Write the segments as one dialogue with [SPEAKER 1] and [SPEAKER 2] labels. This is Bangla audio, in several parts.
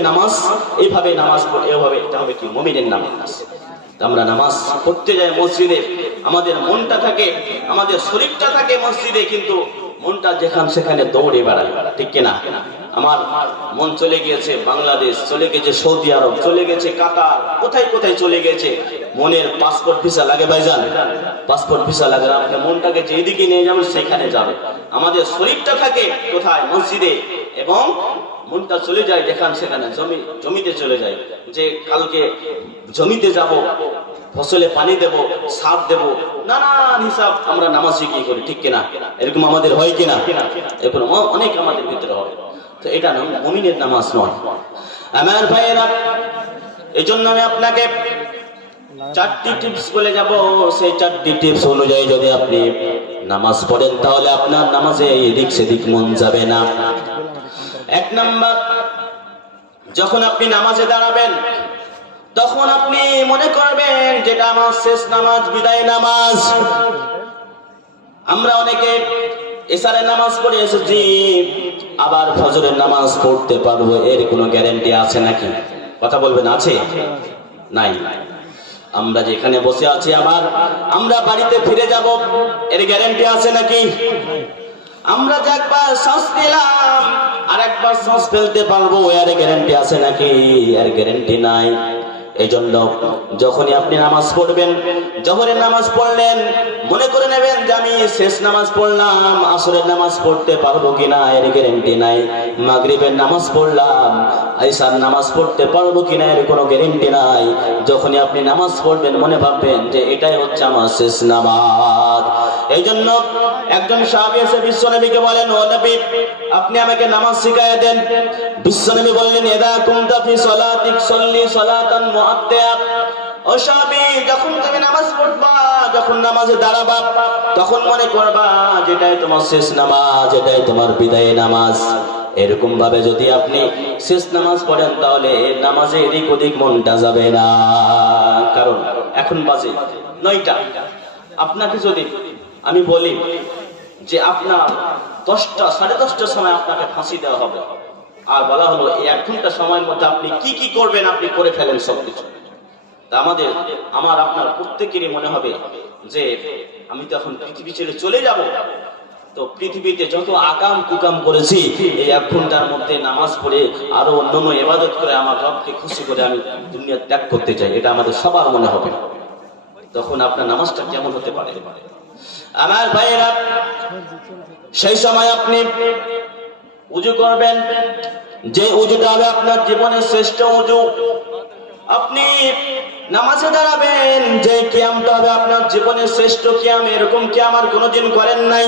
[SPEAKER 1] নামাজ এইভাবে নামাজ এভাবে, এটা হবে কি? মমিনের নামাজ আমরা নামাজ পড়তে যাই মসজিদে, আমাদের মনটা থাকে, আমাদের শরীরটা থাকে মসজিদে, কিন্তু মনটা যেখান সেখানে দৌড়ে বেড়ায়। ঠিক কিনা? আমার মন চলে গিয়েছে বাংলাদেশ, চলে গেছে সৌদি আরব, চলে গেছে কাতার, কোথায় কোথায় চলে গেছে? মনের পাসপোর্ট ভিসা লাগে ভাইজান? পাসপোর্ট ভিসা লাগে না। আপনি মনটাকে যেদিকে নিয়ে যাবেন, সেখানে যাবে। আমাদের শরীরটা থাকে কোথায়? মসজিদে। এবং মনটা চলে যায় যেখান সেখানে, জমি, জমিতে চলে যায়। যে কালকে জমিতে যাব, ফসলে পানি দেব, সার দেব, নানান হিসাব আমরা নামাজ কি করি, ঠিক কিনা? এরকম আমাদের হয় কিনা? এরকম অনেক আমাদের ভিতরে হয়। তো এটা না মমিনের নামাজ নয়। আমার ভাইয়েরা এই জন্য আমি আপনাকে চারটি টিপস বলে যাব। সেই চারটি টিপস অনুযায়ী যদি আপনি নামাজ পড়েন, তাহলে আপনার নামাজে এদিক সেদিক মন যাবে না। এক নাম্বার, যখন আপনি নামাজে দাঁড়াবেন, তখন আপনি মনে করবেন যেটা আমার শেষ নামাজ, বিদায় নামাজ। আমরা অনেকে এসারের নামাজ পড়ে এসেছি, আবার ফজরের নামাজ পড়তে পারব, এর কোনো গ্যারেন্টি আছে নাকি? কথা বলবেন, আছে? নাই। আমরা যেখানে বসে আছি আবার আমরা বাড়িতে ফিরে যাব, এর গ্যারেন্টি আছে নাকি? আমরা যে একবার শ্বাস নিলাম, আর একবার শ্বাস ফেলতে পারব, এর গ্যারেন্টি আছে নাকি? এর গ্যারেন্টি নাই। এই জন্য যখনই আপনি নামাজ পড়বেন, জহরের নামাজ পড়লেন মনে করে নেবেন যে আমি শেষ নামাজ পড়লাম, আসরের নামাজ পড়তে পারব কিনা, এর গ্যারেন্টি নাই। মাগরিবের নামাজ পড়লাম, আইসার নামাজ পড়তে পারব কিনা, এর কোনো গ্যারেন্টি নাই। যখনই আপনি নামাজ পড়বেন, মনে ভাববেন যে এটাই হচ্ছে আমার শেষ নামাজ। এই জন্য একজন সাহাবী এসে বিশ্বনবীকে বলেন, ও নবী, আপনি আমাকে নামাজ শিখায় দেন। বিশ্বনবী বললেন, এদা কুমতা ফি সলাতিক, সল্লি সলাতান মুআদ্দিয়া। ও যখন তুমি নামাজ পড়বা, যখন নামাজে দাঁড়াবা, তখন মনে করবা শেষ নামাজ, এটাই তোমার বিদায় নামাজ। এরকম ভাবে যদি আপনি শেষ নামাজ পড়েন, তাহলে নামাজে এদিক ওদিক মনটা যাবে না। কারণ এখন বাজে নয়টা। আপনাকে যদি আমি বলি যে আপনার দশটা, সাড়ে দশটার সময় আপনাকে ফাঁসি দেওয়া হবে। আর বলা হলো এক ঘণ্টা সময়ের মধ্যে আপনি কি কি করবেন, আপনি করে ফেলেন সবকিছু। আমাদের, আমার, আপনার প্রত্যেকেরই মনে হবে যে আমি তো এখন পৃথিবী ছেড়ে চলে যাব। তো পৃথিবীতে যত আকাম কুকাম করেছি, এই এক ঘণ্টার মধ্যে নামাজ পড়ে আরও অন্যান্য এবাদত করে আমার রবকে খুশি করে আমি দুনিয়া ত্যাগ করতে চাই, এটা আমাদের সবার মনে হবে। তখন আপনার নামাজটা কেমন হতে পারে? আমার ভাইয়েরা, সেই সময় আপনি উজু করবেন, যে উজুটা হবে আপনার জীবনের শ্রেষ্ঠ উজু। আপনি নামাজে দাঁড়াবেন, যে কিয়ামটা হবে আপনার জীবনের শ্রেষ্ঠ কিয়াম, এরকম কিয়াম আর কোনোদিন করেন নাই?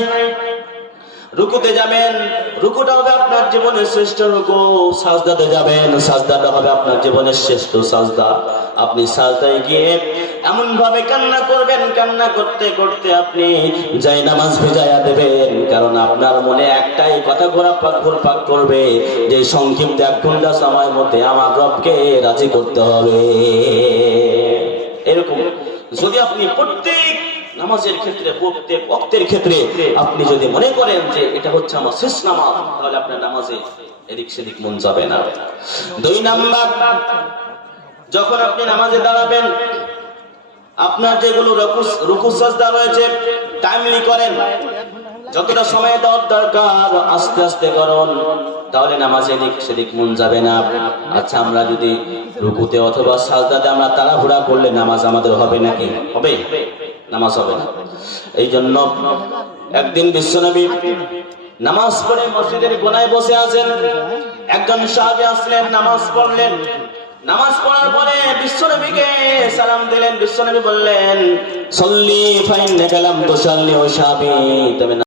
[SPEAKER 1] রুকুতে যাবেন, রুকুটা হবে আপনার জীবনের শ্রেষ্ঠ রুকু, সাজদাতে যাবেন, সাজদাটা হবে আপনার জীবনের শ্রেষ্ঠ সাজদা। আপনি সাজদায় গিয়ে এমন ভাবে কান্না করবেন, কান্না করতে করতে আপনি যাই নামাজ ভেজাইয়া দেবেন। কারণ আপনার মনে একটাই কথা ঘোরাপাক ঘোরপাক করবে, যে সংক্ষিপ্ত এক ঘণ্টা সময়ের মধ্যে আমার রবকে রাজি করতে হবে। এরকম। যদি আপনি প্রত্যেক নামাজের ক্ষেত্রে, প্রত্যেক ওয়াক্তের ক্ষেত্রে আপনি যদি মনে করেন যে এটা হচ্ছে আমার শেষ নামাজ, তাহলে আপনার নামাজে এদিক সেদিক মন যাবে না। দুই নাম্বার যখন আপনি নামাজে দাঁড়াবেন, আপনার যেগুলো রুকু- রুকু সাজদা রয়েছে টাইমলি করেন। যতটা সময় দেওয়ার দরকার, আস্তে আস্তে করুন। তাহলে নামাজে এদিক সেদিক মন যাবে না। আচ্ছা আমরা যদি রুকুতে অথবা সাজদাতে আমরা তাড়াহুড়া করলে নামাজ আমাদের হবে নাকি? হবে। নামাজ হবে না। এই জন্য একদিন বিশ্বনবী নামাজ পড়ে মসজিদের গোনায় বসে আছেন। একজন সাহাবী আসলেন, নামাজ পড়লেন। নামাজ পড়ার পরে বিশ্বনবীকে সালাম দিলেন, বিশ্বনবী বললেন, সল্লি ফাইন কালাম তো সাল্লি ও সাবি তবে